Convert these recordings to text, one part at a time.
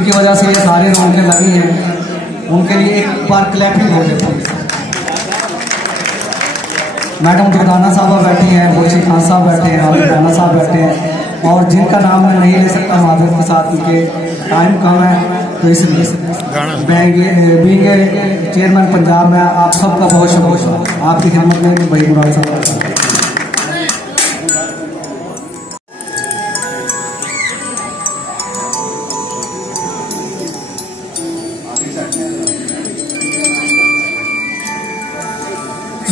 जिनकी वजह से ये सारे रौनकें लगी हैं, उनके लिए एक बार क्लैपिंग हो जाती है। मैडम दुर्गाना साहब बैठी हैं, बोशी खान साहब बैठे हैं, आबिद राना साहब बैठे हैं, और जिनका नाम मैं नहीं ले सकता माधव के साथ, क्योंकि टाइम कम है, तो इसलिए बीइंग चेयरमैन पंजाब में आप सबका बहुत शुक्रिया। आपकी खिदमत में भाई मुराद साहब।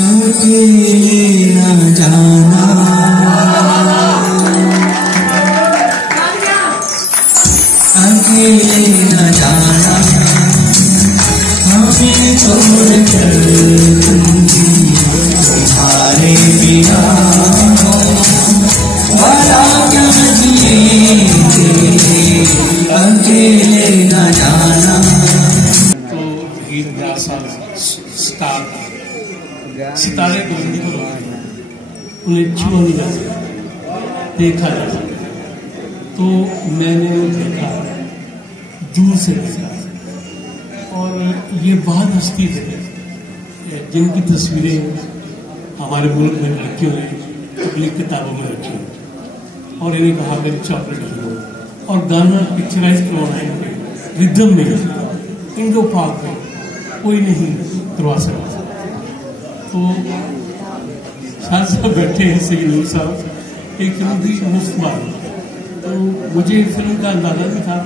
अकेले न जाना, अकेले न जाना, हमें छोड़ कर तुम्हारे बिना वाला क्या जिएंगे, अकेले न जाना। तो सितारे बुलंदी पर उन्हें छुआ नहीं जा सकता, देखा जा सकता। तो मैंने वो देखा, दूर से देखा, और ये बहुत हस्ती है जिनकी तस्वीरें हमारे मुल्क में रखी हुई अपनी किताबों में रखी हुई, और इन्हें कहा मेरी चॉकलेट लो, और गाना पिक्चराइज करवाना है रिदम में, इंडो पाक में कोई नहीं करवा सकता। तो शाह साहब बैठे हैं, सईद नूर साहब, एक फिल्म थी मुफ्त मार, तो मुझे फिल्म का अंदाजा नहीं था,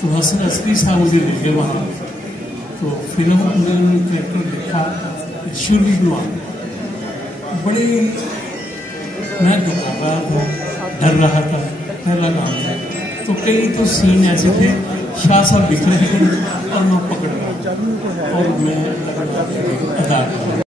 तो हसन असली साहब मुझे मिले वहाँ। तो फिल्म में कैरेक्टर देखा, शुरू हुआ, बड़े मैं घबरा रहा था, डर रहा था, पहला काम था। तो कई तो सीन ऐसे थे, शाह साहब दिख रहे थे और मैं पकड़ रहा और मैं अदा कर